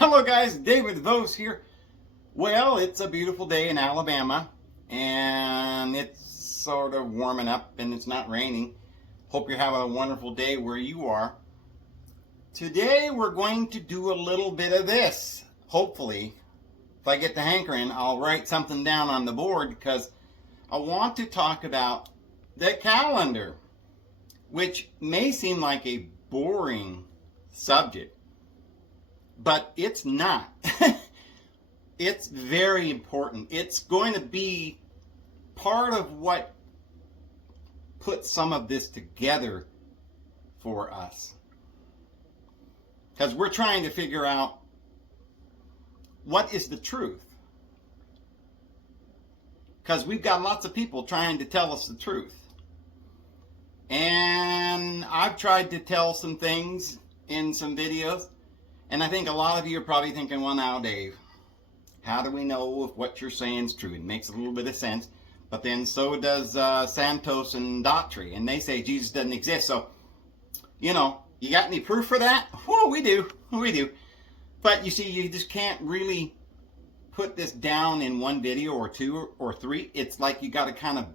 Hello guys, David Vos here. Well, it's a beautiful day in Alabama and it's sort of warming up and it's not raining. Hope you're having a wonderful day where you are. Today we're going to do a little bit of this. Hopefully, if I get the hankering, I'll write something down on the board because I want to talk about the calendar, which may seem like a boring subject. But it's not. It's very important. It's going to be part of what puts some of this together for us. Because we're trying to figure out what is the truth. Because we've got lots of people trying to tell us the truth. And I've tried to tell some things in some videos. And I think a lot of you are probably thinking, well, now, Dave, how do we know if what you're saying is true? It makes a little bit of sense. But then so does Santos and Daughtry. And they say Jesus doesn't exist. So, you got any proof for that? Well, we do. We do. But you see, you just can't really put this down in one video or two or three. It's like you got to kind of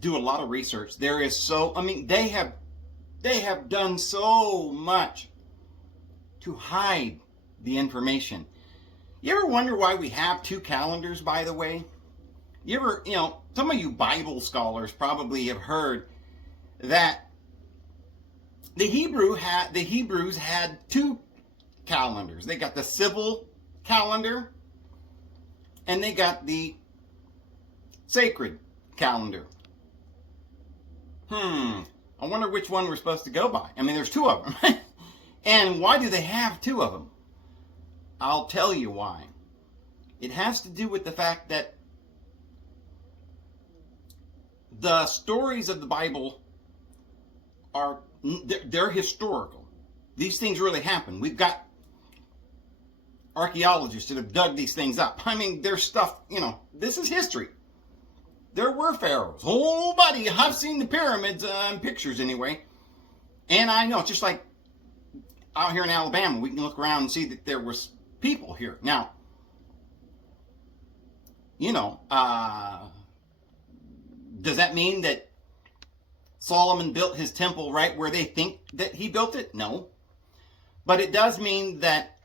do a lot of research. There is they have done so much to hide the information. You ever wonder why we have two calendars, by the way? You ever, some of you Bible scholars probably have heard that the Hebrews had two calendars. They got the civil calendar and they got the sacred calendar. I wonder which one we're supposed to go by. I mean, there's two of them. And why do they have two of them? I'll tell you why. It has to do with the fact that the stories of the Bible they're historical. These things really happen. We've got archaeologists that have dug these things up. I mean, there's stuff, this is history. There were pharaohs. Oh, buddy, I've seen the pyramids in pictures anyway. And I know, just like out here in Alabama, we can look around and see that there was people here. Now, does that mean that Solomon built his temple right where they think that he built it? No. But it does mean that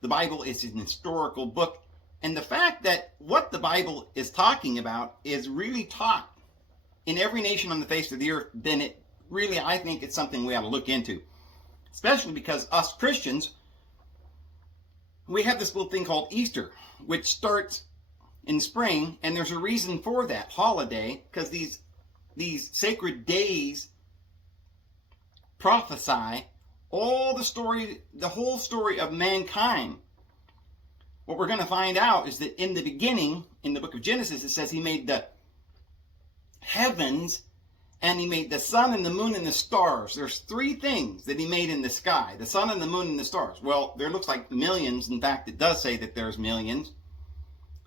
the Bible is an historical book. And the fact that what the Bible is talking about is really taught in every nation on the face of the earth, then it really, I think it's something we ought to look into. Especially because us Christians, we have this little thing called Easter, which starts in spring, and there's a reason for that holiday, because these sacred days prophesy the whole story of mankind. What we're going to find out is that in the beginning, in the book of Genesis, it says he made the heavens and he made the sun and the moon and the stars. There's three things that he made in the sky. The sun and the moon and the stars. Well, there looks like millions. In fact, it does say that there's millions.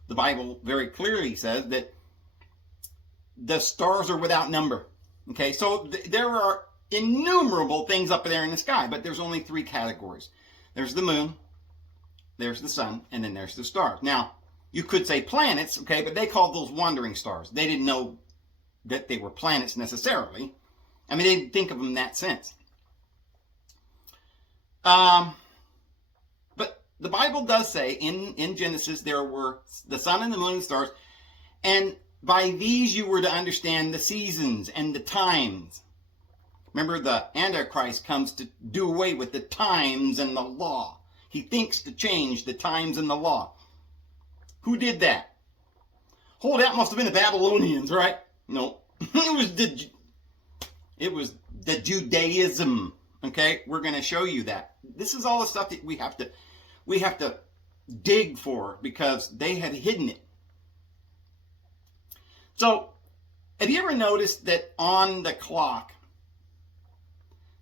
The Bible very clearly says that the stars are without number. Okay, so there are innumerable things up there in the sky, but there's only three categories. There's the moon, there's the sun, and then there's the stars. Now, you could say planets, okay, but they called those wandering stars. They didn't know that they were planets necessarily. I mean, they didn't think of them in that sense. But the Bible does say in Genesis there were the sun and the moon and the stars, and by these you were to understand the seasons and the times. Remember, the Antichrist comes to do away with the times and the law. He thinks to change the times and the law. Who did that? Oh, that must have been the Babylonians, right? No, it was the Judaism. Okay, we're going to show you that. This is all the stuff that we have to dig for because they had hidden it. So, have you ever noticed that on the clock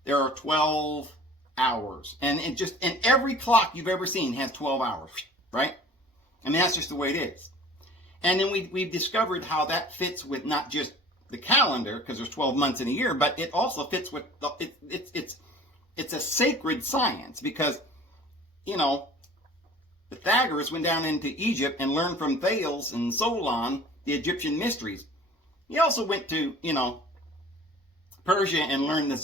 there are 12 hours, and every clock you've ever seen has 12 hours, right? I mean, that's just the way it is. And then we've discovered how that fits with not just the calendar, because there's 12 months in a year, but it also fits with, it's it's a sacred science because, you know, Pythagoras went down into Egypt and learned from Thales and Solon the Egyptian mysteries. He also went to, you know, Persia and learned the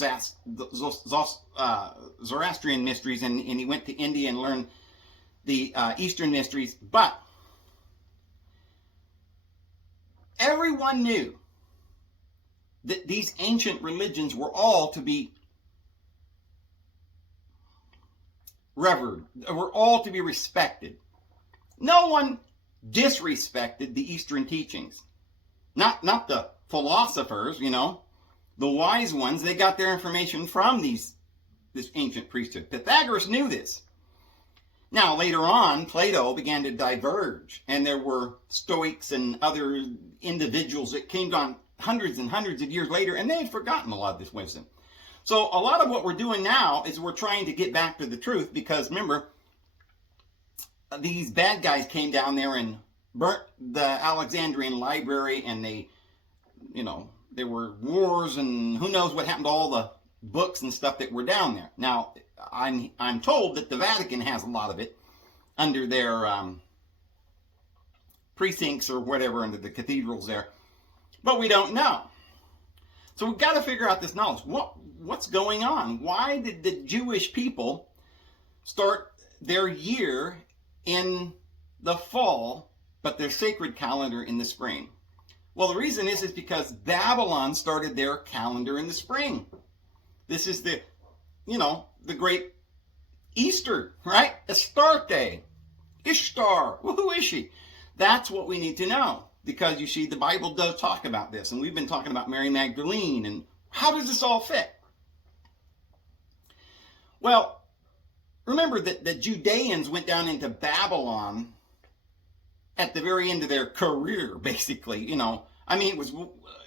Zoroastrian mysteries, and he went to India and learned the Eastern mysteries. But everyone knew that these ancient religions were all to be revered, were all to be respected. No one disrespected the Eastern teachings. Not the philosophers, you know, the wise ones. They got their information from this ancient priesthood. Pythagoras knew this. Now, later on, Plato began to diverge, and there were Stoics and other individuals that came on hundreds and hundreds of years later, and they had forgotten a lot of this wisdom. So a lot of what we're doing now is we're trying to get back to the truth, because remember, these bad guys came down there and burnt the Alexandrian library, and they, you know, there were wars, and who knows what happened to all the books and stuff that were down there. Now, I'm told that the Vatican has a lot of it under their precincts or whatever, under the cathedrals there, but we don't know. So we've got to figure out this knowledge. What's going on? Why did the Jewish people start their year in the fall, but their sacred calendar in the spring? Well, the reason is because Babylon started their calendar in the spring. This is the, you know, the great Easter, right? Astarte, Ishtar. Well, who is she? That's what we need to know, because you see, the Bible does talk about this, and we've been talking about Mary Magdalene, and how does this all fit? Well, remember that the Judeans went down into Babylon at the very end of their career, basically. You know, I mean, it was,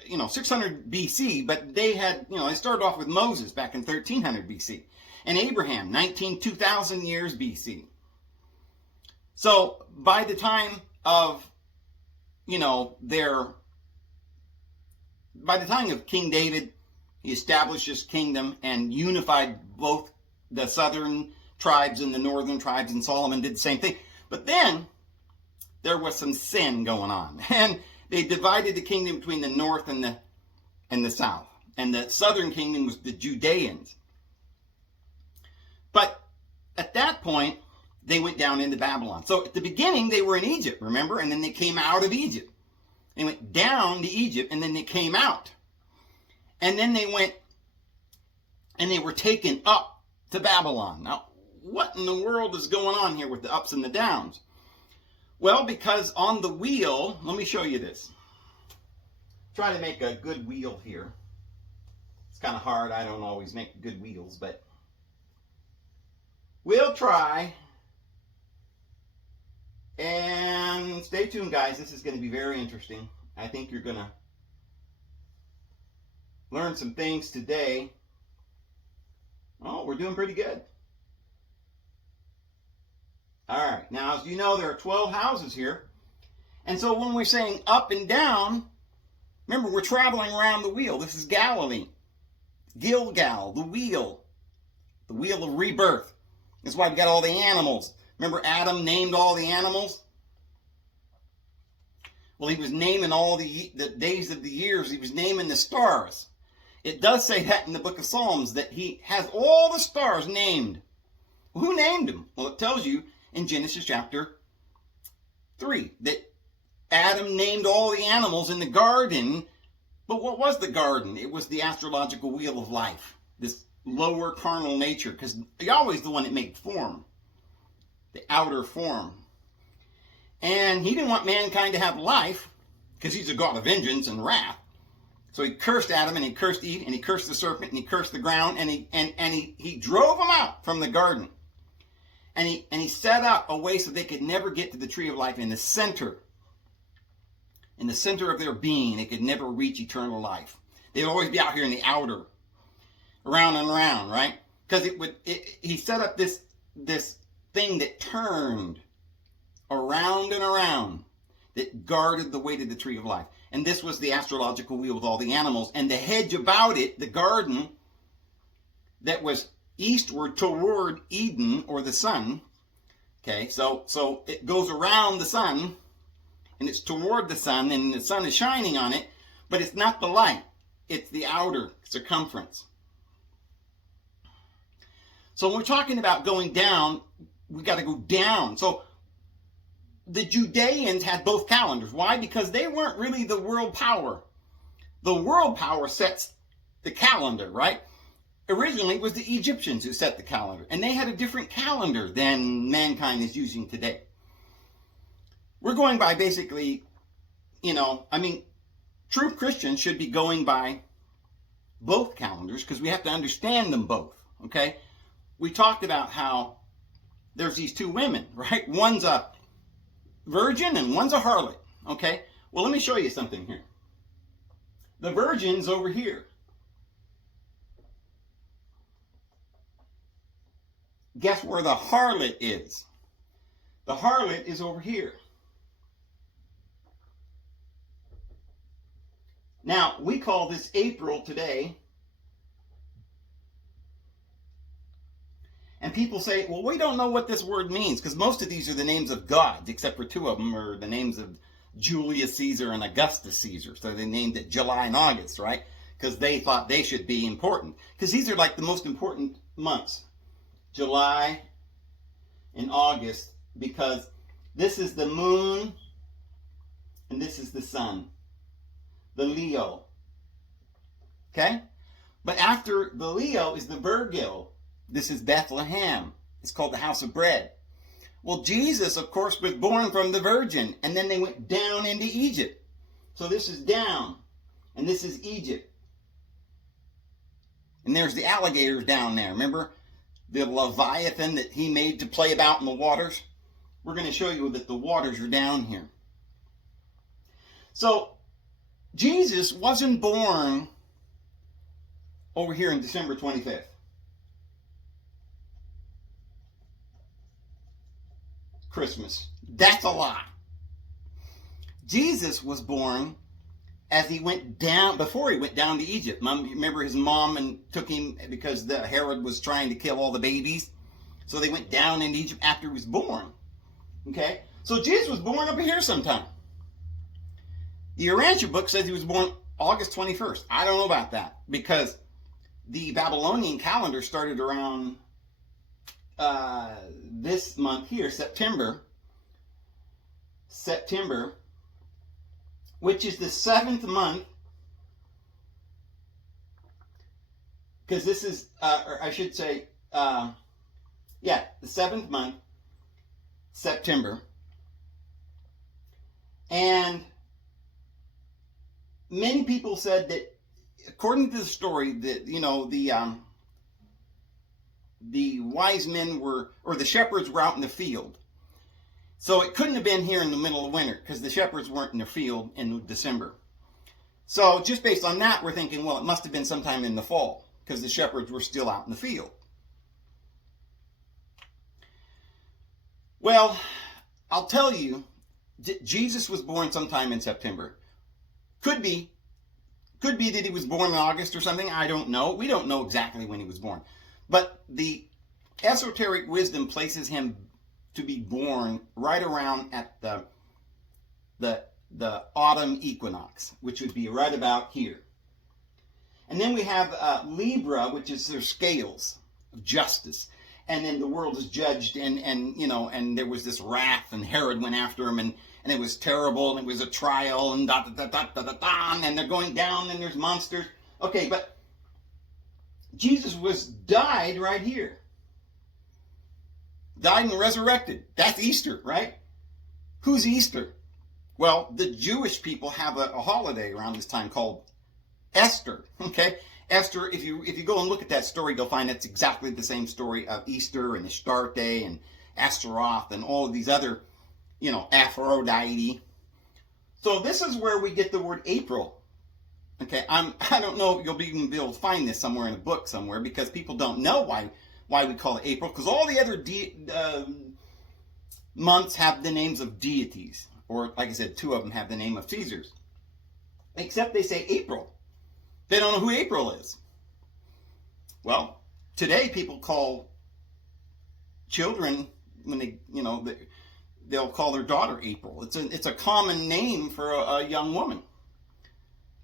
you know, 600 BC, but they had, you know, they started off with Moses back in 1300 BC, and Abraham, 2,000 years BC. So by the time of, you know, by the time of King David, he established his kingdom and unified both the southern tribes and the northern tribes, and Solomon did the same thing. But then there was some sin going on, and they divided the kingdom between the north and the south. And the southern kingdom was the Judeans. But at that point, they went down into Babylon. So at the beginning, they were in Egypt, remember? And then they came out of Egypt. They went down to Egypt, and then they came out. And then they went, and they were taken up to Babylon. Now, what in the world is going on here with the ups and the downs? Well, because on the wheel, let me show you this. Try to make a good wheel here. It's kind of hard. I don't always make good wheels, but we'll try. And stay tuned, guys. This is going to be very interesting. I think you're going to learn some things today. Oh, we're doing pretty good. All right. Now, as you know, there are 12 houses here. And so when we're saying up and down, remember, we're traveling around the wheel. This is Galilee. Gilgal, the wheel of rebirth. That's why we got all the animals. Remember, Adam named all the animals? Well, he was naming all the days of the years. He was naming the stars. It does say that in the book of Psalms, that he has all the stars named. Well, who named them? Well, it tells you in Genesis chapter 3 that Adam named all the animals in the garden. But what was the garden? It was the astrological wheel of life, this lower carnal nature, because Yahweh's the one that made form, the outer form. And he didn't want mankind to have life, because he's a God of vengeance and wrath. So he cursed Adam, and he cursed Eve, and he cursed the serpent, and he cursed the ground, and he drove them out from the garden. And he set up a way so they could never get to the tree of life in the center. In the center of their being, they could never reach eternal life. They'd always be out here in the outer, around and around, right? Because he set up this thing that turned around and around, that guarded the way to the tree of life. And this was the astrological wheel with all the animals. And the hedge about it, the garden, that was eastward toward Eden, or the sun. Okay, so it goes around the sun, and it's toward the sun, and the sun is shining on it, but it's not the light. It's the outer circumference. So when we're talking about going down, we got to go down. So the Judeans had both calendars. Why? Because they weren't really the world power. The world power sets the calendar, right? Originally, it was the Egyptians who set the calendar, and they had a different calendar than mankind is using today. We're going by basically, true Christians should be going by both calendars because we have to understand them both, okay? We talked about how there's these two women, right? One's a virgin and one's a harlot, okay? Well, let me show you something here. The virgin's over here. Guess where the harlot is? The harlot is over here. Now, we call this April today. And people say, well, we don't know what this word means, because most of these are the names of gods, except for two of them are the names of Julius Caesar and Augustus Caesar. So they named it July and August, right? Because they thought they should be important. Because these are like the most important months. July and August, because this is the moon and this is the sun, the Leo. Okay? But after the Leo is the Virgo. This is Bethlehem. It's called the house of bread. Well, Jesus, of course, was born from the Virgin, and then they went down into Egypt. So this is down, and this is Egypt. And there's the alligators down there. Remember? The Leviathan that he made to play about in the waters. We're going to show you that the waters are down here. So, Jesus wasn't born over here on December 25th. Christmas. That's a lie. Jesus was born as he went down, before he went down to Egypt. Remember his mom and took him because Herod was trying to kill all the babies. So they went down into Egypt after he was born. Okay? So Jesus was born over here sometime. The Urantia book says he was born August 21st. I don't know about that because the Babylonian calendar started around this month here, September, which is the 7th month, because this is, or I should say, the 7th month, September, and many people said that, according to the story, that, the wise men were, or the shepherds were out in the field. So it couldn't have been here in the middle of winter because the shepherds weren't in the field in December. So just based on that, we're thinking, well, it must have been sometime in the fall because the shepherds were still out in the field. Well, I'll tell you, Jesus was born sometime in September. Could be that he was born in August or something. I don't know. We don't know exactly when he was born. But the esoteric wisdom places him to be born right around at the autumn equinox, which would be right about here. And then we have Libra, which is their scales of justice. And then the world is judged, and there was this wrath, and Herod went after him, and it was terrible, and it was a trial, and and they're going down, and there's monsters. Okay, but Jesus died right here. Died and resurrected. That's Easter, right? Who's Easter? Well, the Jewish people have a holiday around this time called Esther. Okay? Esther, if you go and look at that story, you'll find it's exactly the same story of Easter and Astarte and Astaroth and all of these other, Aphrodite. So this is where we get the word April. Okay, I don't know if you'll even be able to find this somewhere in a book somewhere because people don't know why we call it April, because all the other months have the names of deities, or like I said, two of them have the name of Caesars, except they say April. They don't know who April is. Well, today people call children, when they'll call their daughter April. It's a common name for a young woman.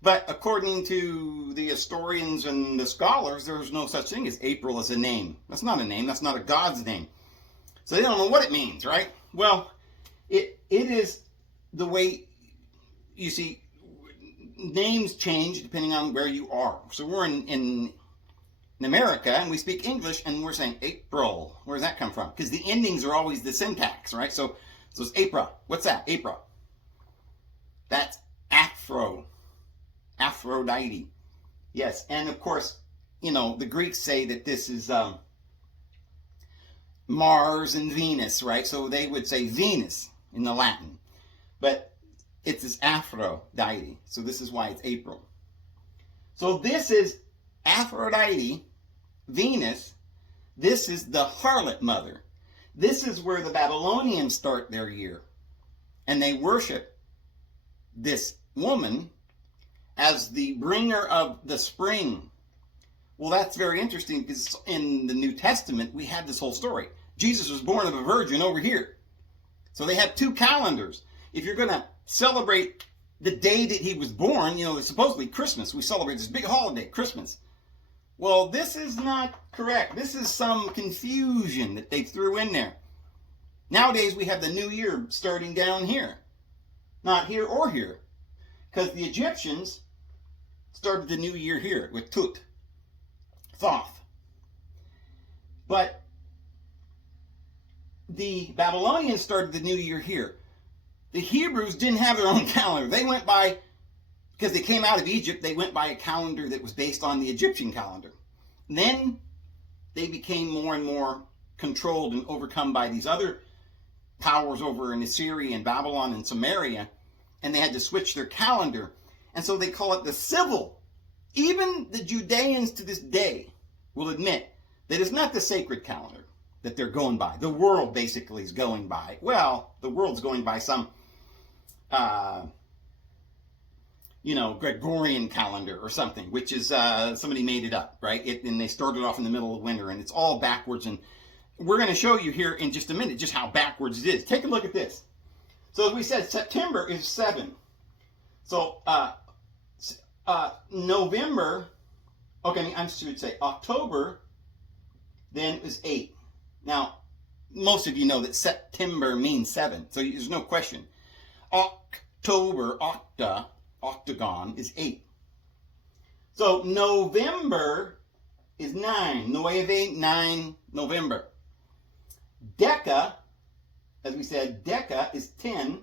But according to the historians and the scholars, there's no such thing as April as a name. That's not a name. That's not a God's name. So they don't know what it means, right? Well, it is the way, you see, names change depending on where you are. So we're in America, and we speak English, and we're saying April. Where does that come from? Because the endings are always the syntax, right? So it's April. What's that? April. That's Aphrodite. Yes, and of course, the Greeks say that this is Mars and Venus, right? So they would say Venus in the Latin. But it's this Aphrodite. So this is why it's April. So this is Aphrodite, Venus. This is the harlot mother. This is where the Babylonians start their year. And they worship this woman as the bringer of the spring. Well, that's very interesting because in the New Testament, we have this whole story. Jesus was born of a virgin over here. So they have two calendars. If you're going to celebrate the day that he was born, it's supposedly Christmas. We celebrate this big holiday, Christmas. Well, this is not correct. This is some confusion that they threw in there. Nowadays, we have the new year starting down here. Not here or here. Because the Egyptians started the new year here with Thoth. But the Babylonians started the new year here. The Hebrews didn't have their own calendar. They went by, because they came out of Egypt, they went by a calendar that was based on the Egyptian calendar. And then they became more and more controlled and overcome by these other powers over in Assyria and Babylon and Samaria. And they had to switch their calendar. And so they call it the civil. Even the Judeans to this day will admit that it's not the sacred calendar that they're going by. The world basically is going by. Well, the world's going by some, Gregorian calendar or something, which is somebody made it up, right? And they started off in the middle of winter, and it's all backwards. And we're going to show you here in just a minute just how backwards it is. Take a look at this. So as we said, September is 7. So November, I should say October, then is 8. Now, most of you know that September means 7, so there's no question. October, octagon, is 8. So November is 9. 9, November. Deca, as we said, Deca is 10.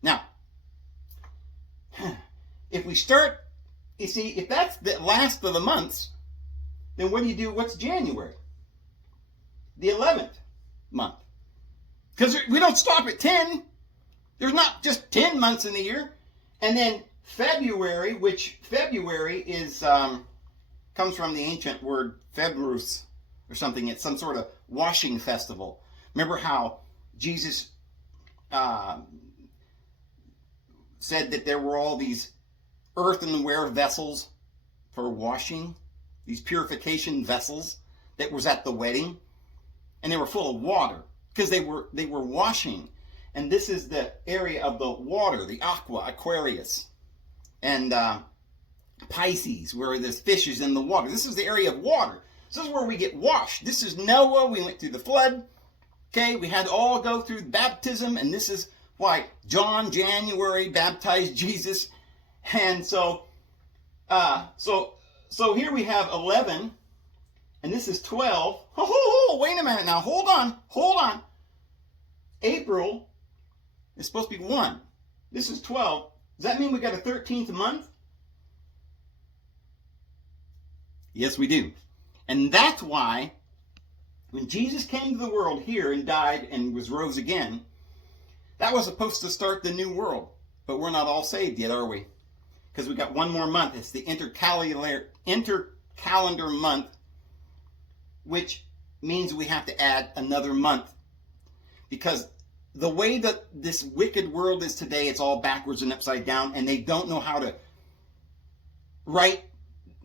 Now, if we start, you see, if that's the last of the months, then what do you do? What's January? The 11th month. Because we don't stop at 10. There's not just 10 months in the year. And then February, which February is comes from the ancient word Februs or something. It's some sort of washing festival. Remember how Jesus said that there were all these earthenware vessels for washing, these purification vessels that was at the wedding, and they were full of water because they were washing. And this is the area of the water, the Aquarius, and Pisces, where there's fishes in the water. This is the area of water. This is where we get washed. This is Noah. We went through the flood. Okay, we had to all go through baptism, and this is why January baptized Jesus. And so here we have 11, and this is 12. Oh, wait a minute now. Hold on. April is supposed to be 1. This is 12. Does that mean we got a 13th month? Yes, we do. And that's why when Jesus came to the world here and died and was rose again, that was supposed to start the new world. But we're not all saved yet, are we? Because we got one more month. It's the intercalendar month, which means we have to add another month. Because the way that this wicked world is today, it's all backwards and upside down, and they don't know how to write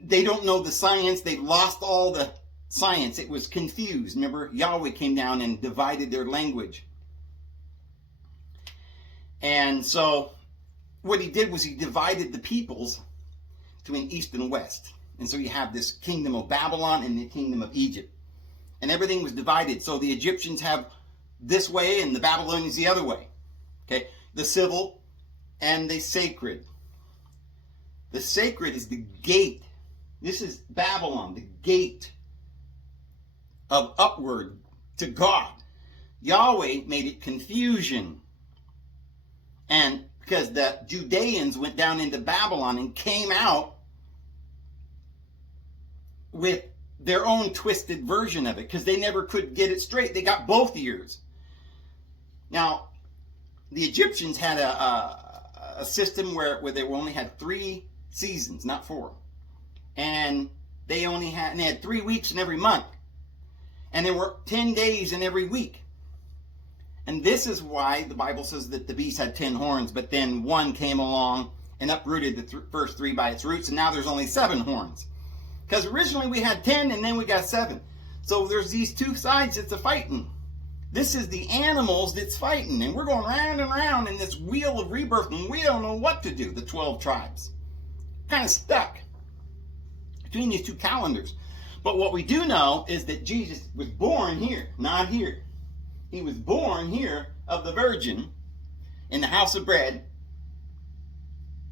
they don't know the science. They lost all the science. It was confused. Remember, Yahweh came down and divided their language. And so what he did was he divided the peoples between east and west. And so you have this kingdom of Babylon and the kingdom of Egypt. And everything was divided. So the Egyptians have this way and the Babylonians the other way. Okay, the civil and the sacred. The sacred is the gate. This is Babylon, the gate of upward to God. Yahweh made it confusion. And because the Judeans went down into Babylon and came out with their own twisted version of it, because they never could get it straight. They got both ears. Now, the Egyptians had a system where they only had 3 seasons, not 4. And they had 3 weeks in every month. And there were 10 days in every week. And this is why the Bible says that the beast had 10 horns, but then one came along and uprooted the first 3 by its roots, and now there's only 7 horns. Because originally we had 10 and then we got 7. So there's these 2 sides that's a fighting. This is the animals that's fighting, and we're going round and round in this wheel of rebirth, and we don't know what to do, the 12 tribes. Kind of stuck between these 2 calendars. But what we do know is that Jesus was born here, not here. He was born here of the Virgin in the house of bread.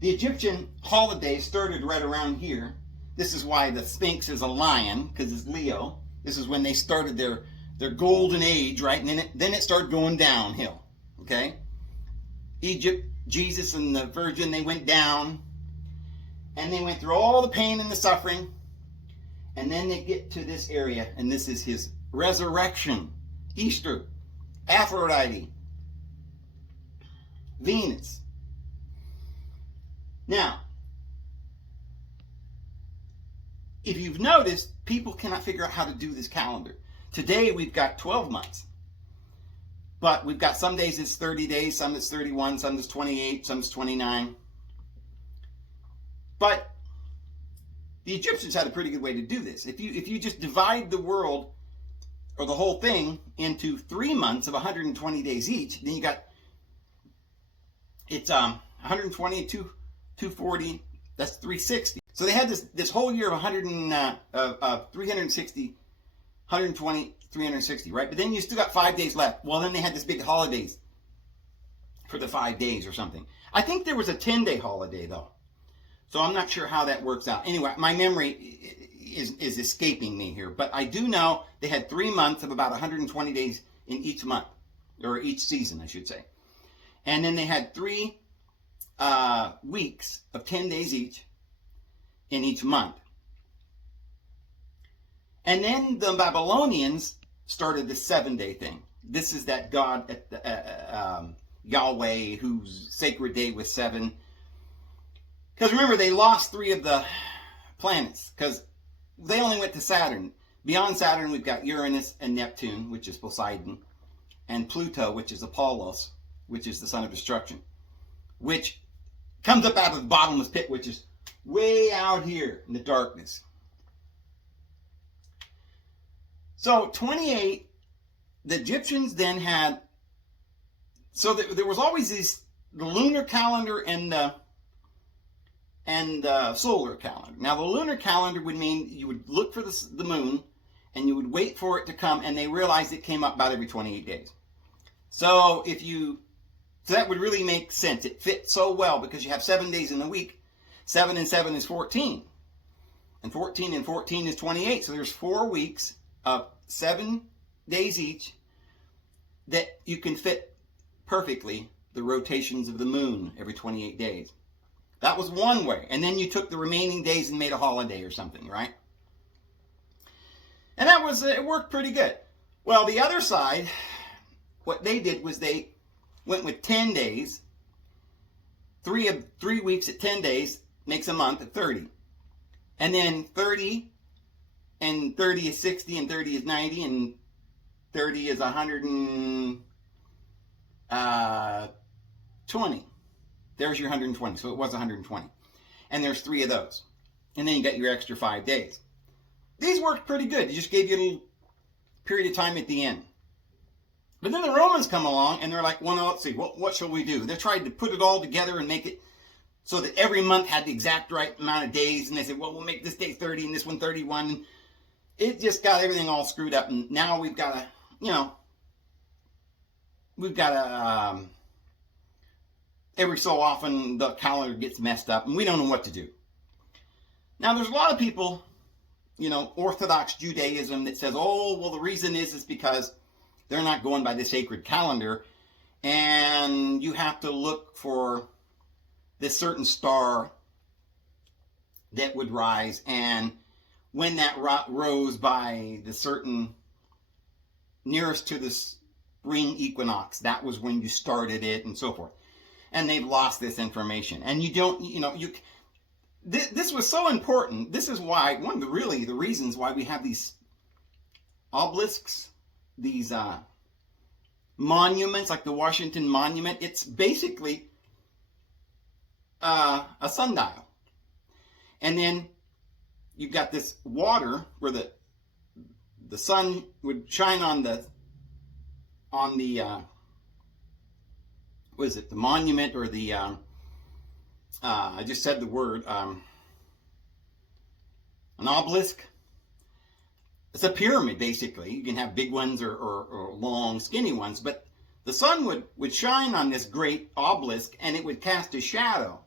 The Egyptian holiday started right around here. This is why the Sphinx is a lion, because it's Leo. This is when they started their golden age, right? And then it started going downhill, okay? Egypt, Jesus and the Virgin, they went down. And they went through all the pain and the suffering. And then they get to this area, and this is his resurrection. Easter, Aphrodite, Venus. Now, if you've noticed, people cannot figure out how to do this calendar. Today we've got 12 months. But we've got some days it's 30 days, some it's 31, some it's 28, some it's 29. But the Egyptians had a pretty good way to do this. If you just divide the world or the whole thing into 3 months of 120 days each, then you got it's 120, 240, that's 360. So they had this whole year of 360, 120, 360, right? But then you still got 5 days left. Well, then they had this big holidays for the 5 days or something. I think there was a 10-day holiday though. So I'm not sure how that works out. Anyway, my memory is escaping me here. But I do know they had 3 months of about 120 days in each month. Or each season, I should say. And then they had 3 weeks of 10 days each in each month. And then the Babylonians started the 7-day thing. This is that God, Yahweh, whose sacred day was 7. Because remember, they lost 3 of the planets because they only went to Saturn. Beyond Saturn, we've got Uranus and Neptune, which is Poseidon, and Pluto, which is Apollos, which is the son of destruction, which comes up out of the bottomless pit, which is way out here in the darkness. So 28, the Egyptians then had, so there was always the lunar calendar and solar calendar. Now the lunar calendar would mean you would look for the moon and you would wait for it to come, and they realized it came up about every 28 days. So so that would really make sense. It fits so well because you have 7 days in a week. 7 and 7 is 14. And 14 and 14 is 28. So there's 4 weeks of 7 days each that you can fit perfectly the rotations of the moon every 28 days. That was one way. And then you took the remaining days and made a holiday or something, right? And it worked pretty good. Well, the other side, what they did was they went with 10 days. 3 weeks at 10 days makes a month at 30. And then 30 and 30 is 60 and 30 is 90 and 30 is 120. There's your 120. So it was 120. And there's 3 of those. and then you got your extra 5 days. These worked pretty good. They just gave you a little period of time at the end. But then the Romans come along and they're like, well, no, let's see, what shall we do? They're trying to put it all together and make it so that every month had the exact right amount of days. And they said, well, we'll make this day 30 and this one 31. And it just got everything all screwed up. And now we've got to, every so often the calendar gets messed up and we don't know what to do. Now, there's a lot of people, Orthodox Judaism that says, oh, well, the reason is because they're not going by the sacred calendar, and you have to look for this certain star that would rise, and when that rose by the certain nearest to the spring equinox, that was when you started it, and so forth. And they've lost this information. And you don't, this was so important. This is why, one of the reasons why we have these obelisks, these monuments, like the Washington Monument. It's basically a sundial. And then you've got this water where the sun would shine on the what is it, the monument, or the I just said the word, an obelisk. It's a pyramid, basically. You can have big ones or long, skinny ones, but the sun would shine on this great obelisk, and it would cast a shadow.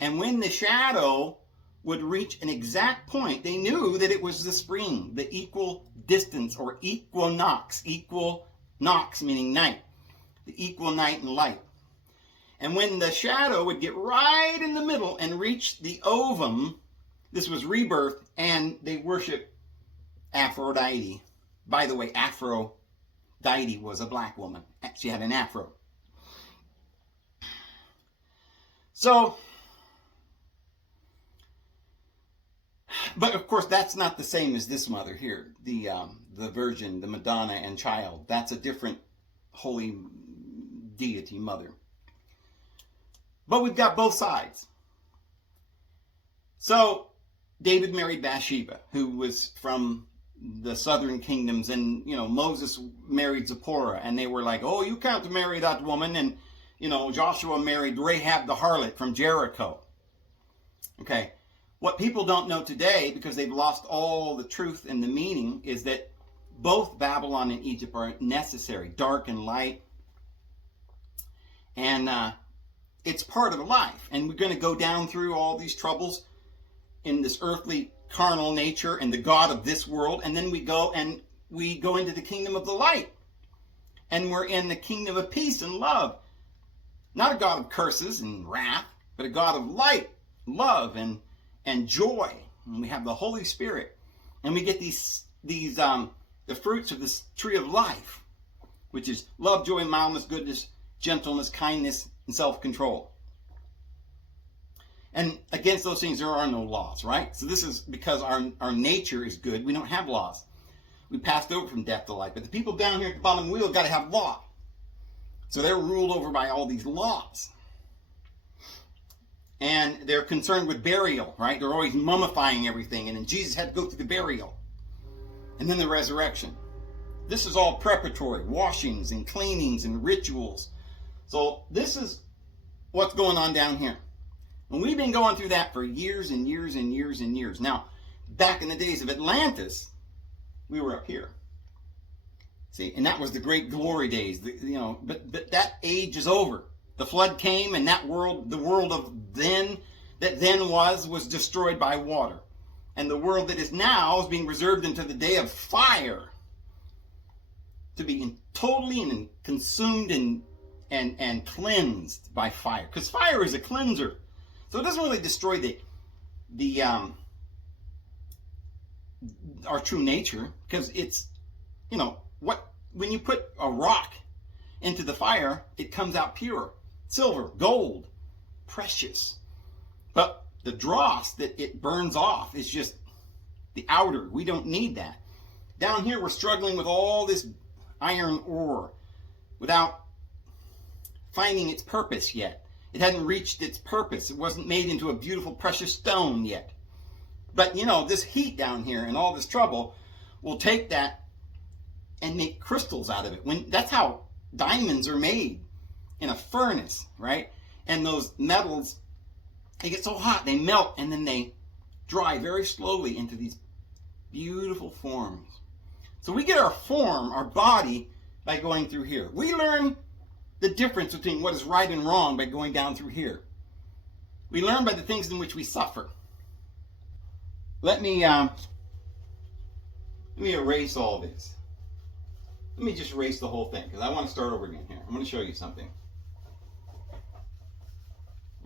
And when the shadow would reach an exact point, they knew that it was the spring, the equal distance, or equinox. Equinox meaning night. The equal night and light. And when the shadow would get right in the middle and reach the ovum, this was rebirth, and they worship Aphrodite. By the way, Aphrodite was a black woman. She had an afro. So, but of course, that's not the same as this mother here, the Virgin, the Madonna and Child. That's a different holy deity mother. But we've got both sides. So, David married Bathsheba, who was from the southern kingdoms, and Moses married Zipporah, and they were like, oh, you can't marry that woman. And Joshua married Rahab the harlot from Jericho. Okay, what people don't know today, because they've lost all the truth and the meaning, is that both Babylon and Egypt are necessary, dark and light, and it's part of life. And we're going to go down through all these troubles in this earthly carnal nature and the God of this world, and then we go into the kingdom of the light, and we're in the kingdom of peace and love. Not a God of curses and wrath, but a God of light, love, and joy. And we have the Holy Spirit, and we get these the fruits of this tree of life, which is love, joy, mildness, goodness, gentleness, kindness, and self-control. And against those things, there are no laws, right? So this is because our nature is good. We don't have laws. We passed over from death to life. But the people down here at the bottom of the wheel got to have law. So they're ruled over by all these laws. And they're concerned with burial, right? They're always mummifying everything. And then Jesus had to go through the burial. And then the resurrection. This is all preparatory. Washings and cleanings and rituals. So this is what's going on down here. And we've been going through that for years and years and years and years. Now, back in the days of Atlantis, we were up here. See, and that was the great glory days. But that age is over. The flood came, and that world, the world of then, that then was destroyed by water. And the world that is now is being reserved until the day of fire, to be totally consumed and cleansed by fire. Because fire is a cleanser. So it doesn't really destroy our true nature, because it's, when you put a rock into the fire, it comes out pure. Silver, gold, precious. But the dross that it burns off is just the outer. We don't need that. Down here, we're struggling with all this iron ore without finding its purpose yet. It hadn't reached its purpose. It wasn't made into a beautiful, precious stone yet. But this heat down here and all this trouble will take that and make crystals out of it. That's how diamonds are made, in a furnace, right? And those metals, they get so hot, they melt, and then they dry very slowly into these beautiful forms. So we get our form, our body, by going through here. We learn the difference between what is right and wrong by going down through here. We learn by the things in which we suffer. Let me erase all this. Let me just erase the whole thing, because I want to start over again here. I'm going to show you something.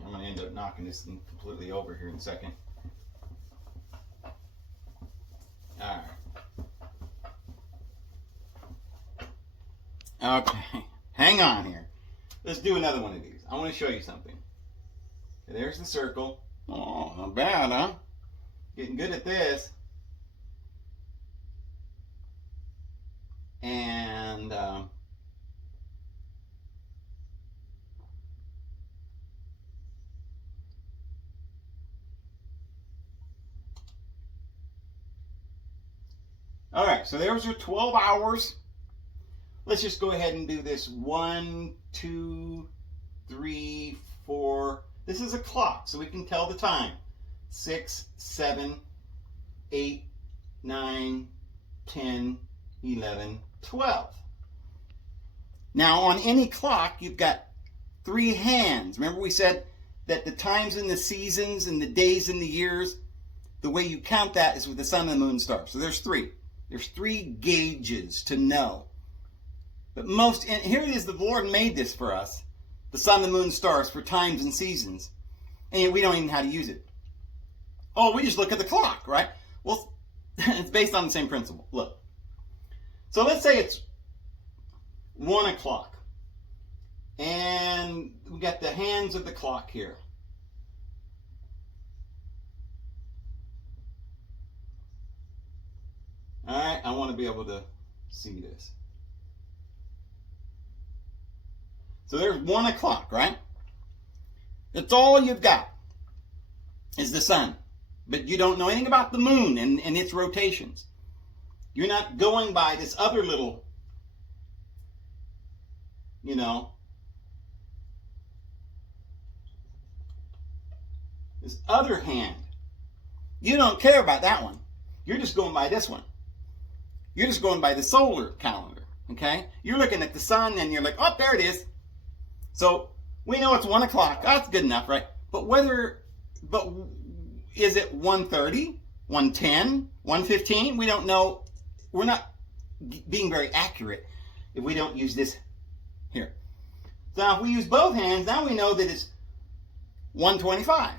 I'm going to end up knocking this thing completely over here in a second. All right. Okay. Hang on here. Let's do another one of these. I want to show you something. Okay, there's the circle. Oh, not bad, huh? Getting good at this. And all right, so there's your 12 hours. Let's just go ahead and do this. 1, 2, 3, 4. This is a clock, so we can tell the time. 6, 7, 8, 9, 10, 11, 12. Now, on any clock, you've got 3 hands. Remember we said that the times and the seasons and the days and the years, the way you count that is with the sun and the moon and stars. So there's 3. There's 3 gauges to know. But and here it is, the Lord made this for us, the sun, the moon, and stars, for times and seasons. And yet we don't even know how to use it. Oh, we just look at the clock, right? Well, it's based on the same principle. Look. So let's say it's 1 o'clock. And we got the hands of the clock here. All right, I want to be able to see this. So there's 1 o'clock, right? That's all you've got is the sun. But you don't know anything about the moon and its rotations. You're not going by this other little, this other hand. You don't care about that one. You're just going by this one. You're just going by the solar calendar, okay? You're looking at the sun and you're like, oh, there it is. So we know it's 1 o'clock. That's good enough, right? But is it 1:30, 1:10, 1:15? We don't know. We're not being very accurate if we don't use this here. So now if we use both hands, now we know that it's 1:25.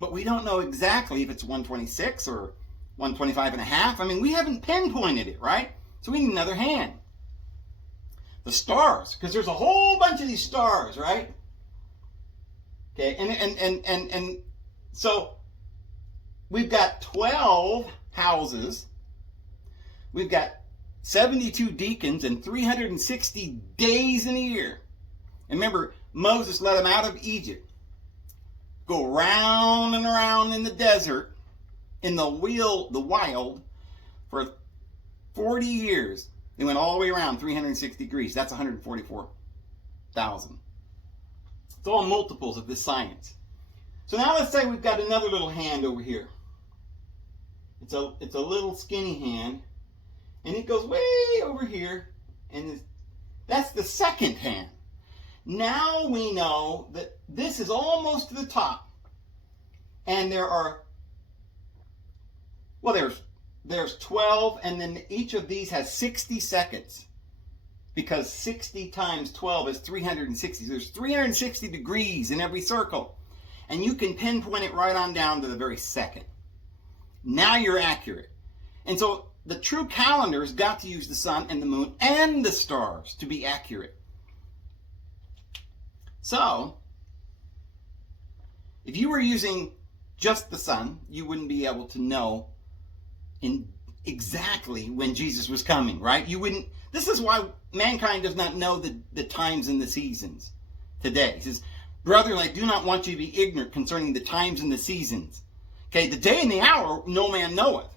But we don't know exactly if it's 1:26 or 1:25 and a half. I mean, we haven't pinpointed it, right? So we need another hand. The stars, because there's a whole bunch of these stars, right? Okay, and so we've got 12 houses. We've got 72 deacons and 360 days in a year. And remember, Moses led them out of Egypt. Go round and around in the desert, in the wild, for 40 years. They went all the way around 360 degrees. That's 144,000. It's all multiples of this science. So now let's say we've got another little hand over here. It's a little skinny hand. And it goes way over here. And that's the second hand. Now we know that this is almost to the top. And there's 12, and then each of these has 60 seconds. Because 60 times 12 is 360. So there's 360 degrees in every circle. And you can pinpoint it right on down to the very second. Now you're accurate. And so the true calendar has got to use the sun and the moon and the stars to be accurate. So, if you were using just the sun, you wouldn't be able to know exactly when Jesus was coming, right? You wouldn't. This is why mankind does not know the times and the seasons today. He says, brethren, I do not want you to be ignorant concerning the times and the seasons. Okay, the day and the hour no man knoweth.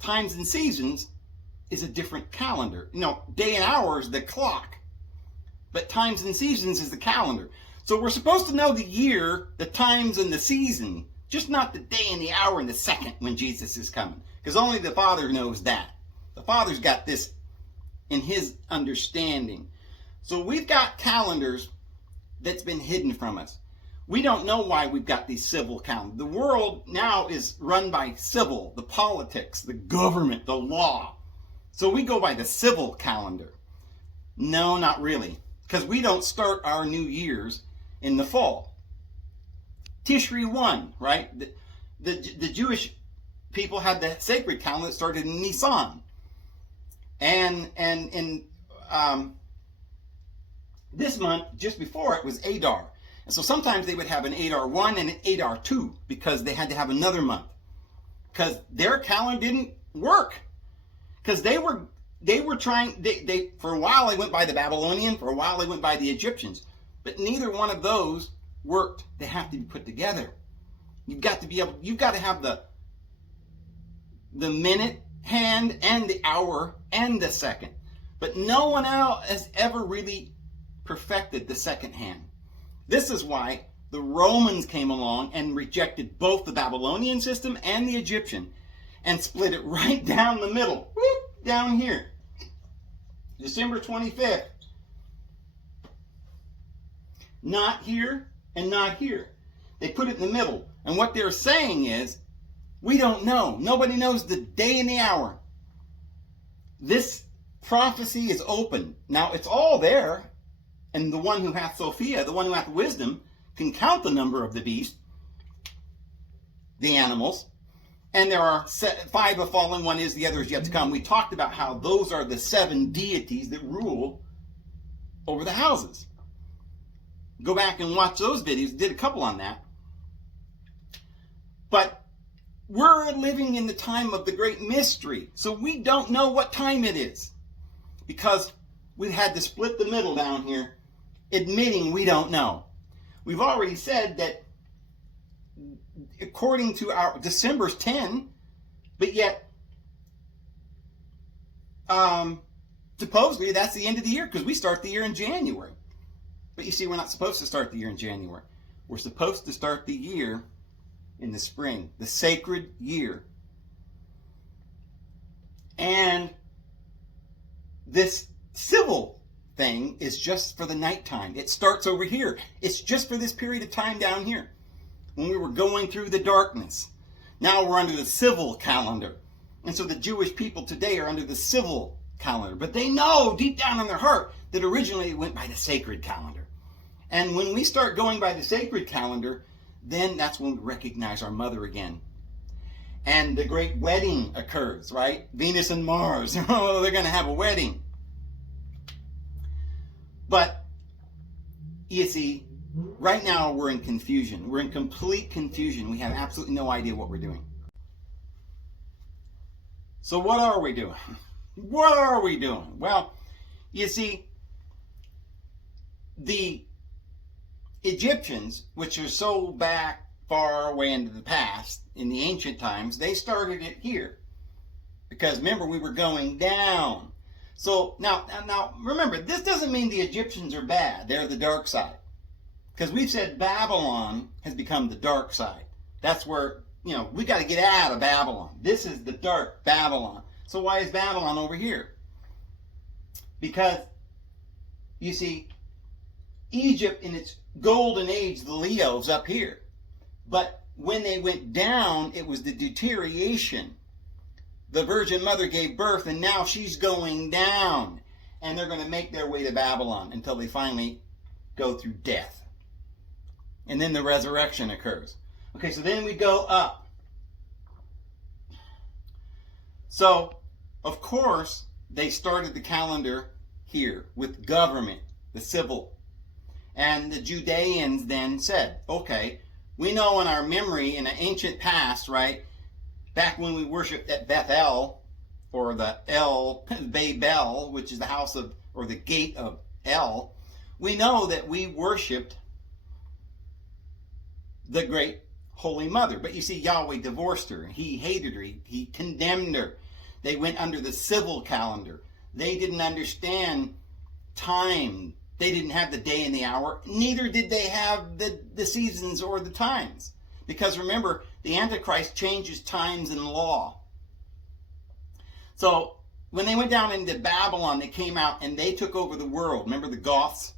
Times and seasons is a different calendar. Day and hour is the clock, but times and seasons is the calendar. So we're supposed to know the year, the times, and the season, just not the day and the hour and the second when Jesus is coming, because only the Father knows that. The Father's got this in his understanding. So we've got calendars that's been hidden from us. We don't know why we've got these civil calendars. The world now is run by civil, the politics, the government, the law. So we go by the civil calendar. No, not really, because we don't start our new years in the fall. Tishri 1, right? The Jewish people had the sacred calendar that started in Nisan. And in this month, just before it, was Adar. And so sometimes they would have an Adar 1 and an Adar 2 because they had to have another month. Because their calendar didn't work. Because they were trying, they for a while they went by the Babylonian, for a while they went by the Egyptians. But neither one of those worked. They have to be put together. You've got to have the minute hand and the hour and the second. But no one else has ever really perfected the second hand. This is why the Romans came along and rejected both the Babylonian system and the Egyptian and split it right down the middle. Whoop, down here. December 25th. Not here and not here. They put it in the middle. And what they're saying is, we don't know. Nobody knows the day and the hour. This prophecy is open. Now, it's all there. And the one who hath Sophia, the one who hath wisdom, can count the number of the beast, the animals. And there are 5 have fallen, 1 is, the other is yet to come. We talked about how those are the 7 deities that rule over the houses. Go back and watch those videos. Did a couple on that. But we're living in the time of the great mystery. So we don't know what time it is. Because we've had to split the middle down here, admitting we don't know. We've already said that according to our December's 10, but yet supposedly that's the end of the year because we start the year in January. But you see, we're not supposed to start the year in January. We're supposed to start the year in the spring, the sacred year. And this civil thing is just for the nighttime. It starts over here. It's just for this period of time down here when we were going through the darkness. Now we're under the civil calendar. And so the Jewish people today are under the civil calendar. But they know deep down in their heart that originally it went by the sacred calendar. And when we start going by the sacred calendar, then that's when we recognize our mother again. And the great wedding occurs, right? Venus and Mars. Oh, they're going to have a wedding. But, you see, right now we're in confusion. We're in complete confusion. We have absolutely no idea what we're doing. So what are we doing? What are we doing? Well, you see, the Egyptians, which are so far away into the past, in the ancient times, they started it here. Because remember, we were going down. So now remember, this doesn't mean the Egyptians are bad. They're the dark side. Because we've said Babylon has become the dark side. That's where, we got to get out of Babylon. This is the dark Babylon. So why is Babylon over here? Because, you see, Egypt in its golden age, the Leo's up here. But when they went down, it was the deterioration. The Virgin Mother gave birth, and now she's going down. And they're going to make their way to Babylon until they finally go through death. And then the resurrection occurs. Okay, so then we go up. So, of course, they started the calendar here with government, the civil. And the Judeans then said, okay, we know in our memory, in the ancient past, right, back when we worshipped at Bethel, or the Babel, which is the house of, or the gate of El, we know that we worshipped the great Holy Mother. But you see, Yahweh divorced her. He hated her. He condemned her. They went under the civil calendar. They didn't understand time. They didn't have the day and the hour. Neither did they have the seasons or the times. Because remember, the Antichrist changes times and law. So when they went down into Babylon, they came out and they took over the world. Remember the Goths?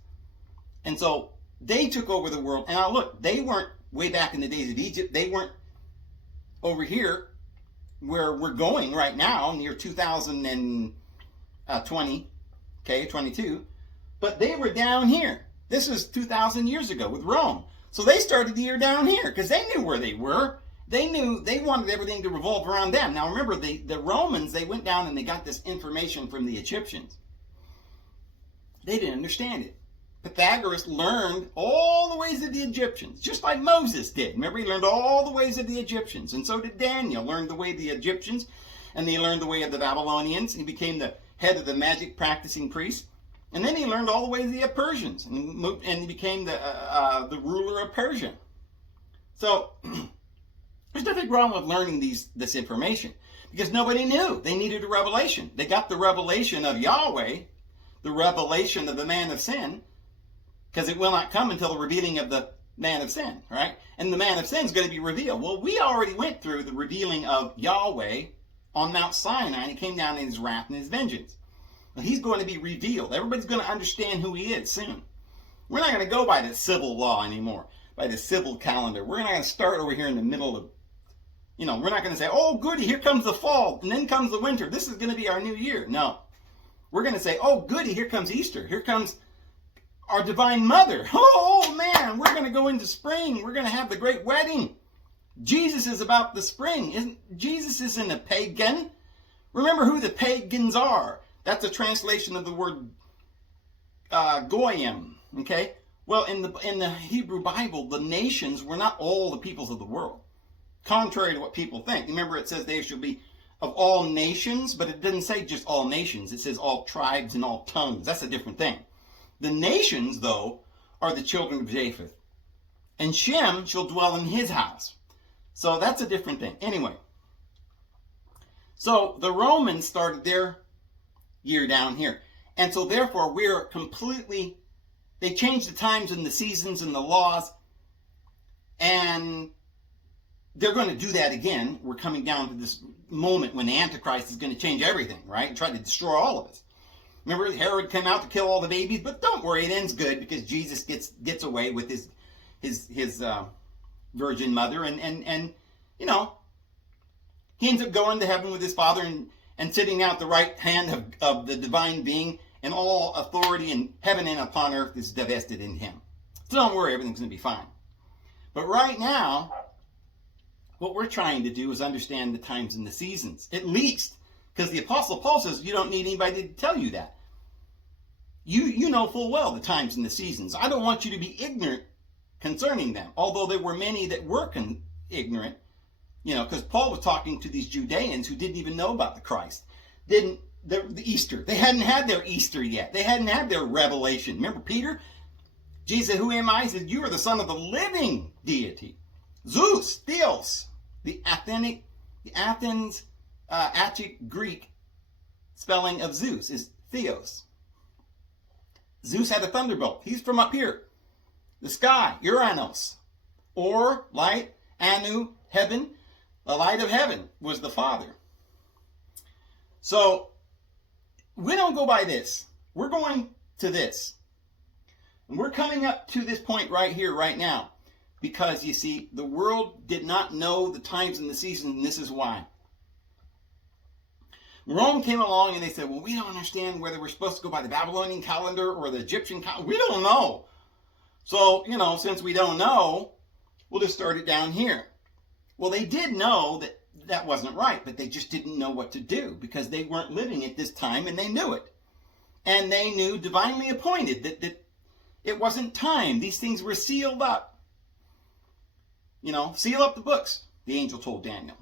And so they took over the world. And now look, they weren't way back in the days of Egypt. They weren't over here where we're going right now, near 2020, 22. But they were down here. This was 2,000 years ago with Rome. So they started the year down here because they knew where they were. They knew they wanted everything to revolve around them. Now remember, the Romans, they went down and they got this information from the Egyptians. They didn't understand it. Pythagoras learned all the ways of the Egyptians, just like Moses did. Remember, he learned all the ways of the Egyptians. And so did Daniel, learned the way of the Egyptians, and he learned the way of the Babylonians. He became the head of the magic practicing priests. And then he learned all the ways of the Persians, and he became the ruler of Persia. So there's nothing wrong with learning this information, because nobody knew. They needed a revelation. They got the revelation of Yahweh, the revelation of the man of sin, because it will not come until the revealing of the man of sin, right? And the man of sin is going to be revealed. Well, we already went through the revealing of Yahweh on Mount Sinai, and he came down in his wrath and his vengeance. Well, he's going to be revealed. Everybody's going to understand who he is soon. We're not going to go by the civil law anymore, by the civil calendar. We're not going to start over here in the middle of, we're not going to say, oh, goody, here comes the fall, and then comes the winter. This is going to be our new year. No. We're going to say, oh, goody, here comes Easter. Here comes our divine mother. Oh, man, we're going to go into spring. We're going to have the great wedding. Jesus is about the spring. Jesus isn't a pagan. Remember who the pagans are. That's a translation of the word goyim. Okay? Well, in the Hebrew Bible, the nations were not all the peoples of the world, contrary to what people think. Remember, it says they shall be of all nations, but it didn't say just all nations. It says all tribes and all tongues. That's a different thing. The nations, though, are the children of Japheth. And Shem shall dwell in his house. So that's a different thing. Anyway, so the Romans started their year down here. And so therefore we're completely, they changed the times and the seasons and the laws, and they're going to do that again. We're coming down to this moment when the Antichrist is going to change everything, right? And try to destroy all of us. Remember, Herod came out to kill all the babies, but don't worry, it ends good because Jesus gets away with his virgin mother, and he ends up going to heaven with his Father and sitting out the right hand of the divine being, and all authority in heaven and upon earth is divested in him. So don't worry, everything's going to be fine. But right now, what we're trying to do is understand the times and the seasons, at least. Because the Apostle Paul says you don't need anybody to tell you that. You know full well the times and the seasons. I don't want you to be ignorant concerning them. Although there were many that were ignorant, because Paul was talking to these Judeans who didn't even know about the Christ. The Easter. They hadn't had their Easter yet. They hadn't had their revelation. Remember Peter? Jesus said, who am I? He said, you are the son of the living deity. Zeus, Theos, the Athens Attic Greek spelling of Zeus is Theos. Zeus had a thunderbolt. He's from up here. The sky, Uranos. Or, light, Anu, heaven. The light of heaven was the Father. So, we don't go by this. We're going to this. And we're coming up to this point right here, right now. Because, you see, the world did not know the times and the seasons, and this is why. Rome came along and they said, well, we don't understand whether we're supposed to go by the Babylonian calendar or the Egyptian calendar. We don't know. So, since we don't know, we'll just start it down here. Well, they did know that wasn't right, but they just didn't know what to do because they weren't living at this time and they knew it. And they knew, divinely appointed, that it wasn't time. These things were sealed up. Seal up the books, the angel told Daniel.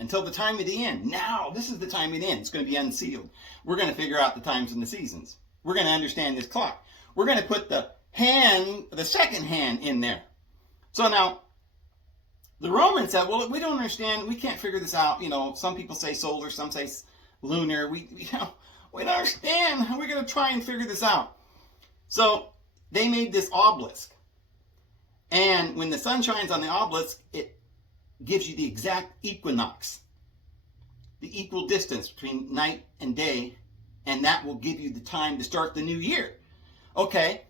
Until the time of the end. Now, this is the time of the end. It's going to be unsealed. We're going to figure out the times and the seasons. We're going to understand this clock. We're going to put the second hand in there. So now, The Romans said, well, we don't understand. We can't figure this out. Some people say solar, some say lunar. We don't understand. We're going to try and figure this out. So they made this obelisk. And when the sun shines on the obelisk, it gives you the exact equinox, the equal distance between night and day, and that will give you the time to start the new year. Okay,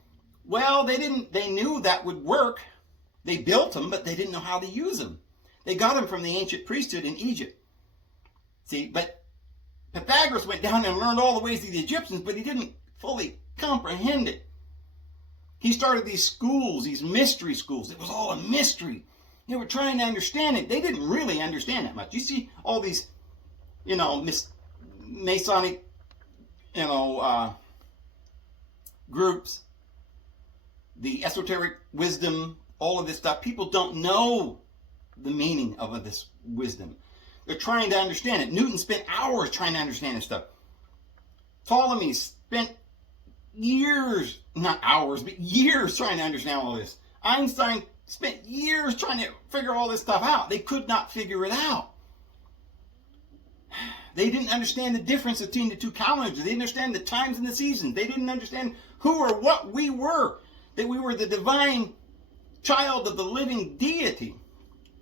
well, they knew that would work. They built them, but they didn't know how to use them. They got them from the ancient priesthood in Egypt. See, but Pythagoras went down and learned all the ways of the Egyptians, but he didn't fully comprehend it. He started these schools, these mystery schools. It was all a mystery. They were trying to understand it. They didn't really understand that much. You see all these, Masonic, groups, the esoteric wisdom, all of this stuff. People don't know the meaning of this wisdom. They're trying to understand it. Newton spent hours trying to understand this stuff. Ptolemy spent years, not hours, but years trying to understand all this. Einstein spent years trying to figure all this stuff out. They could not figure it out. They didn't understand the difference between the two calendars. They didn't understand the times and the seasons. They didn't understand who or what we were. That we were the divine child of the living deity,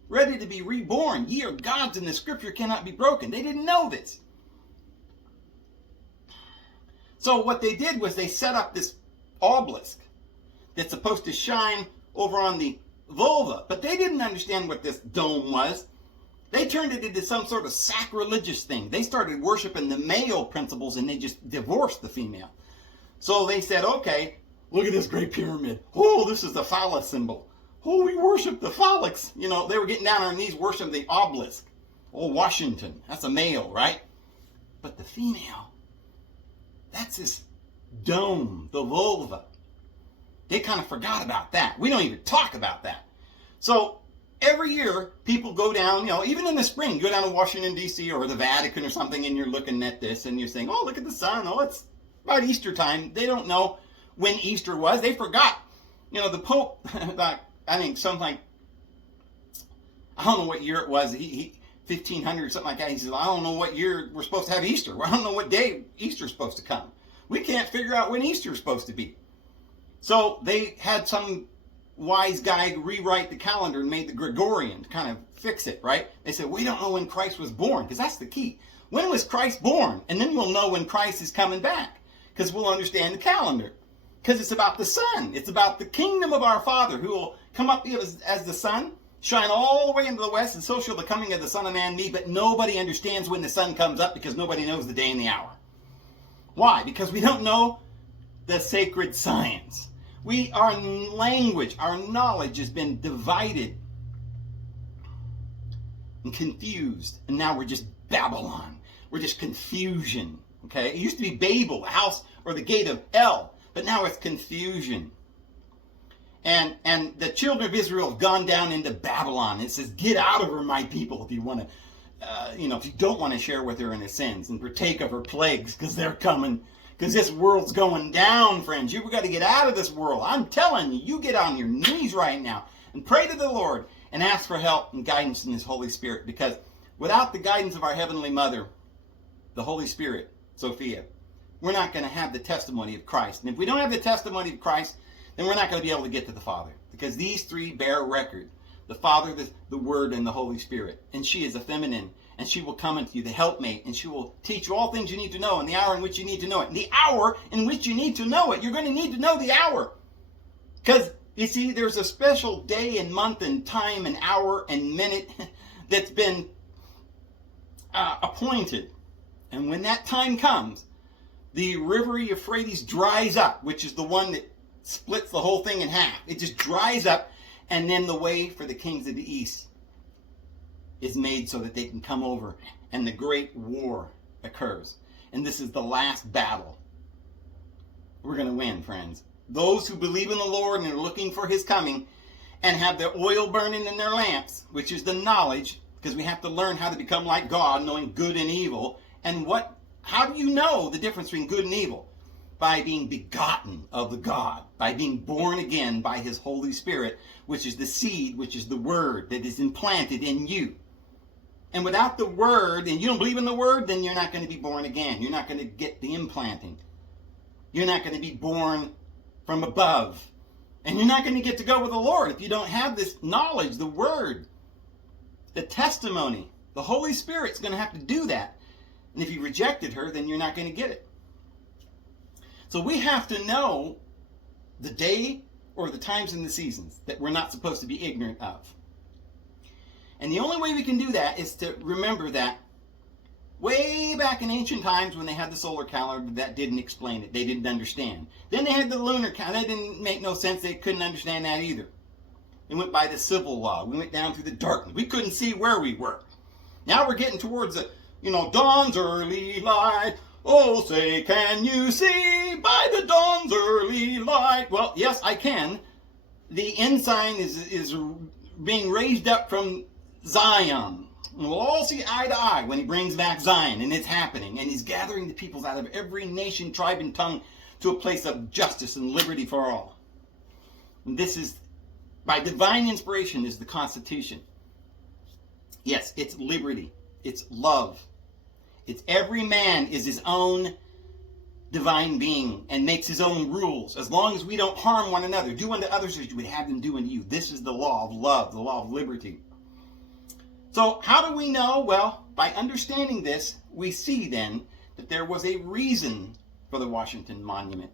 ready to be reborn. Ye are gods, and the scripture cannot be broken. They didn't know this. So what they did was they set up this obelisk that's supposed to shine over on the vulva. But they didn't understand what this dome was. They turned it into some sort of sacrilegious thing. They started worshiping the male principles, and they just divorced the female. So they said, okay, look at this great pyramid. Oh, this is the phallus symbol. Oh, we worship the phallics. They were getting down on their knees worshiping the obelisk. Oh, Washington, that's a male, right? But the female, that's this dome, the vulva. They kind of forgot about that. We don't even talk about that. So every year, people go down, even in the spring, go down to Washington, D.C. or the Vatican or something, and you're looking at this, and you're saying, oh, look at the sun. Oh, it's about Easter time. They don't know when Easter was. They forgot. The Pope, I think something, I don't know what year it was, he 1500 or something like that. He says, I don't know what year we're supposed to have Easter. I don't know what day Easter's supposed to come. We can't figure out when Easter's supposed to be. So they had some wise guy rewrite the calendar and made the Gregorian to kind of fix it, right? They said, we don't know when Christ was born, because that's the key. When was Christ born? And then we'll know when Christ is coming back, because we'll understand the calendar. Because it's about the sun. It's about the kingdom of our Father, who will come up as the sun, shine all the way into the west, and so shall the coming of the Son of Man be. But nobody understands when the sun comes up, because nobody knows the day and the hour. Why? Because we don't know the sacred science. Our language, our knowledge has been divided and confused. And now we're just Babylon. We're just confusion. Okay? It used to be Babel, the house or the gate of El. But now it's confusion. And the children of Israel have gone down into Babylon. It says, get out of her, my people, if you want to, if you don't want to share with her in her sins and partake of her plagues, because they're coming. Because this world's going down, friends. You've got to get out of this world. I'm telling you, you get on your knees right now and pray to the Lord and ask for help and guidance in His Holy Spirit. Because without the guidance of our Heavenly Mother, the Holy Spirit, Sophia, we're not going to have the testimony of Christ. And if we don't have the testimony of Christ, then we're not going to be able to get to the Father. Because these three bear record. The Father, the Word, and the Holy Spirit. And she is a feminine. And she will come into you, the helpmate, and she will teach you all things you need to know in the hour in which you need to know it. In the hour in which you need to know it. You're going to need to know the hour. Because, you see, there's a special day and month and time and hour and minute that's been appointed. And when that time comes, the river Euphrates dries up, which is the one that splits the whole thing in half. It just dries up, and then the way for the kings of the east is made so that they can come over, and the great war occurs. And this is the last battle. We're going to win, friends. Those who believe in the Lord and are looking for His coming and have their oil burning in their lamps, which is the knowledge, because we have to learn how to become like God, knowing good and evil. And how do you know the difference between good and evil? by being begotten of the God, by being born again by his Holy Spirit, which is the seed, which is the word that is implanted in you. And without the word, and you don't believe in the word, then you're not going to be born again. You're not going to get the implanting. You're not going to be born from above. And you're not going to get to go with the Lord if you don't have this knowledge, the word, the testimony. The Holy Spirit's going to have to do that. And if you rejected her, then you're not going to get it. So we have to know the day or the times and the seasons that we're not supposed to be ignorant of. And the only way we can do that is to remember that way back in ancient times when they had the solar calendar, that didn't explain it. They didn't understand. Then they had the lunar calendar. That didn't make no sense. They couldn't understand that either. They went by the civil law. We went down through the darkness. We couldn't see where we were. Now we're getting towards the, dawn's early light. Oh, say, can you see by the dawn's early light? Well, yes, I can. The ensign is being raised up from Zion. And we'll all see eye to eye when he brings back Zion, and it's happening. And he's gathering the peoples out of every nation, tribe, and tongue to a place of justice and liberty for all. And this is, by divine inspiration, is the Constitution. Yes, it's liberty. It's love. It's every man is his own divine being and makes his own rules. As long as we don't harm one another, do unto others as you would have them do unto you. This is the law of love, the law of liberty. So how do we know? Well, by understanding this, we see then that there was a reason for the Washington Monument.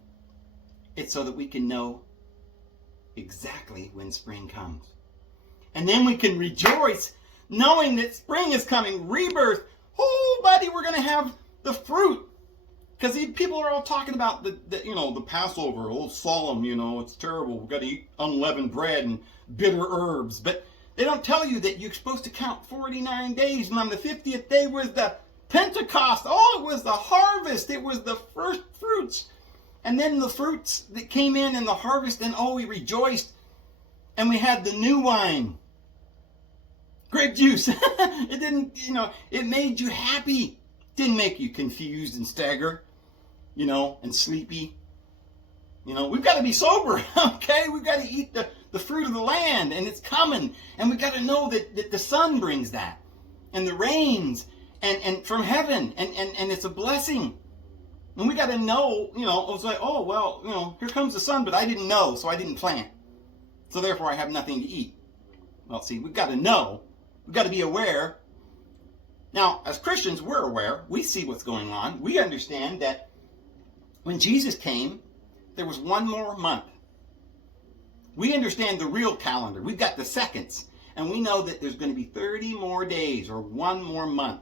It's so that we can know exactly when spring comes. And then we can rejoice knowing that spring is coming, rebirth. Oh, buddy, we're going to have the fruit. Because people are all talking about the Passover, oh, solemn, it's terrible. We've got to eat unleavened bread and bitter herbs. But they don't tell you that you're supposed to count 49 days, and on the 50th day was the Pentecost. Oh, it was the harvest. It was the first fruits. And then the fruits that came in and the harvest, and oh, we rejoiced. And we had the new wine. Grape juice. It didn't, it made you happy. It didn't make you confused and stagger, and sleepy. We've got to be sober, okay? We've got to eat the fruit of the land, and it's coming. And we've got to know that the sun brings that, and the rains, and from heaven, and it's a blessing. And we got to know, it's like, oh, well, here comes the sun, but I didn't know, so I didn't plant. So therefore I have nothing to eat. Well, see, we've got to know. We've got to be aware. Now, as Christians, we're aware. We see what's going on. We understand that when Jesus came, there was one more month. We understand the real calendar. We've got the seconds. And we know that there's going to be 30 more days or one more month.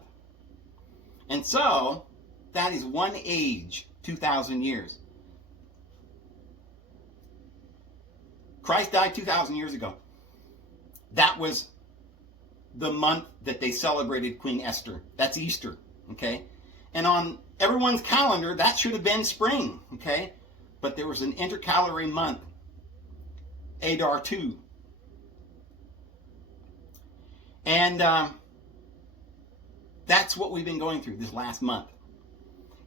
And so, that is one age, 2,000 years. Christ died 2,000 years ago. That was the month that they celebrated Queen Esther. That's Easter, okay? And on everyone's calendar, that should have been spring, okay? But there was an intercalary month, Adar 2. And that's what we've been going through this last month.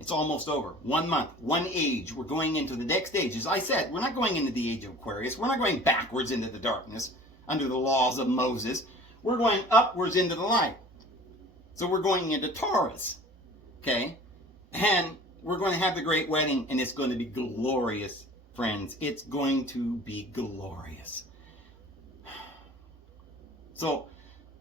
It's almost over. 1 month, one age. We're going into the next age. As I said, we're not going into the age of Aquarius. We're not going backwards into the darkness under the laws of Moses. We're going upwards into the light. So we're going into Taurus. Okay? And we're going to have the great wedding, and it's going to be glorious, friends. It's going to be glorious. So,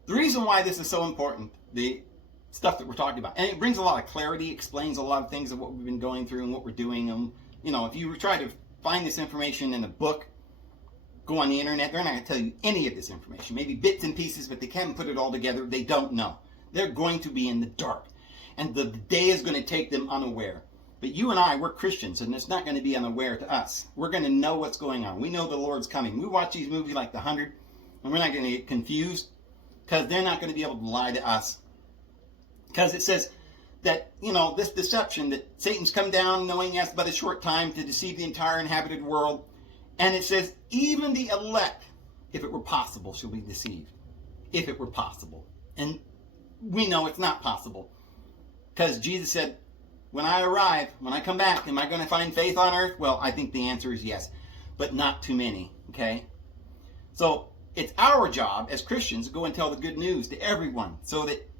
the reason why this is so important, the stuff that we're talking about, and it brings a lot of clarity, explains a lot of things of what we've been going through and what we're doing. If you try to find this information in a book, go on the internet, they're not going to tell you any of this information. Maybe bits and pieces, but they can't put it all together. They don't know. They're going to be in the dark. And the day is going to take them unaware. But you and I, we're Christians, and it's not going to be unaware to us. We're going to know what's going on. We know the Lord's coming. We watch these movies like The 100, and we're not going to get confused, because they're not going to be able to lie to us. Because it says that, this deception, that Satan's come down knowing he has but a short time to deceive the entire inhabited world. And it says, even the elect, if it were possible, shall be deceived. If it were possible. And we know it's not possible. Because Jesus said, when I arrive, when I come back, am I going to find faith on earth? Well, I think the answer is yes, but not too many, okay? So it's our job as Christians to go and tell the good news to everyone so that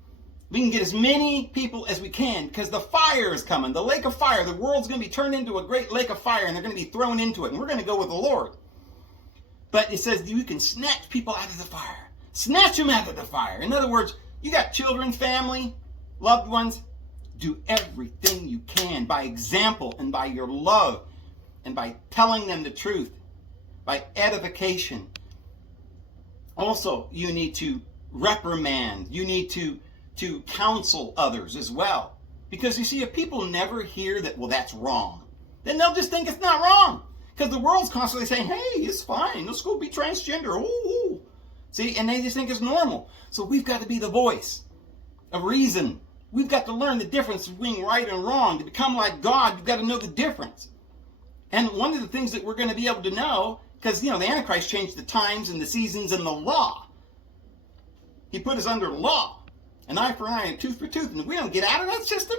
we can get as many people as we can, because the fire is coming, the lake of fire. The world's going to be turned into a great lake of fire, and they're going to be thrown into it, and we're going to go with the Lord. But it says you can snatch people out of the fire. Snatch them out of the fire. In other words, you got children, family, loved ones. Do everything you can by example and by your love and by telling them the truth, by edification. Also, you need to reprimand. You need to counsel others as well. Because you see, if people never hear that, well, that's wrong, then they'll just think it's not wrong. Because the world's constantly saying, hey, it's fine. Let's go be transgender. Ooh. See, and they just think it's normal. So we've got to be the voice of reason. We've got to learn the difference between right and wrong. To become like God, you've got to know the difference. And one of the things that we're going to be able to know, because, the Antichrist changed the times and the seasons and the law. He put us under law. An eye for an eye and a tooth for tooth. And if we don't get out of that system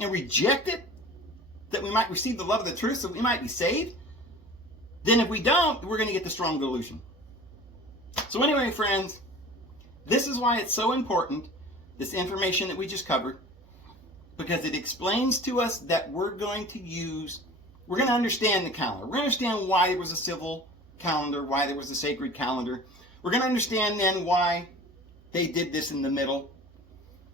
and reject it, that we might receive the love of the truth so we might be saved, then if we don't, we're going to get the strong delusion. So anyway, friends, this is why it's so important, this information that we just covered, because it explains to us that we're going to understand the calendar. We're going to understand why there was a civil calendar, why there was a sacred calendar. We're going to understand then why they did this in the middle.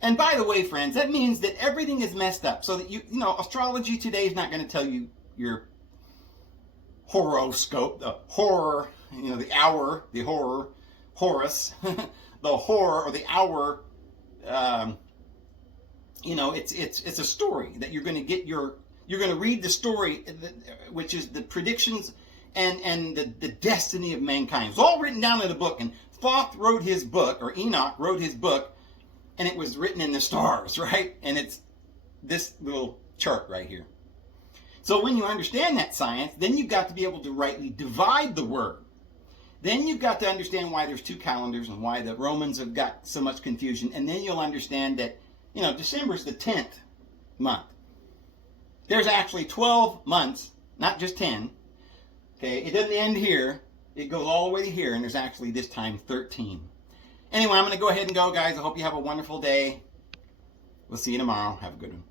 And by the way, friends, that means that everything is messed up. So that astrology today is not going to tell you your horoscope, the horror, the hour, the horror, Horus, the horror or the hour. It's a story that you're going to get you're going to read the story, which is the predictions and the destiny of mankind. It's all written down in a book. And Thoth wrote his book, or Enoch wrote his book, and it was written in the stars, right? And it's this little chart right here. So when you understand that science, then you've got to be able to rightly divide the word. Then you've got to understand why there's two calendars and why the Romans have got so much confusion. And then you'll understand that, December's the 10th month. There's actually 12 months, not just 10. Okay, it doesn't end here. It goes all the way to here, and there's actually this time 13. Anyway, I'm going to go ahead and go, guys. I hope you have a wonderful day. We'll see you tomorrow. Have a good one.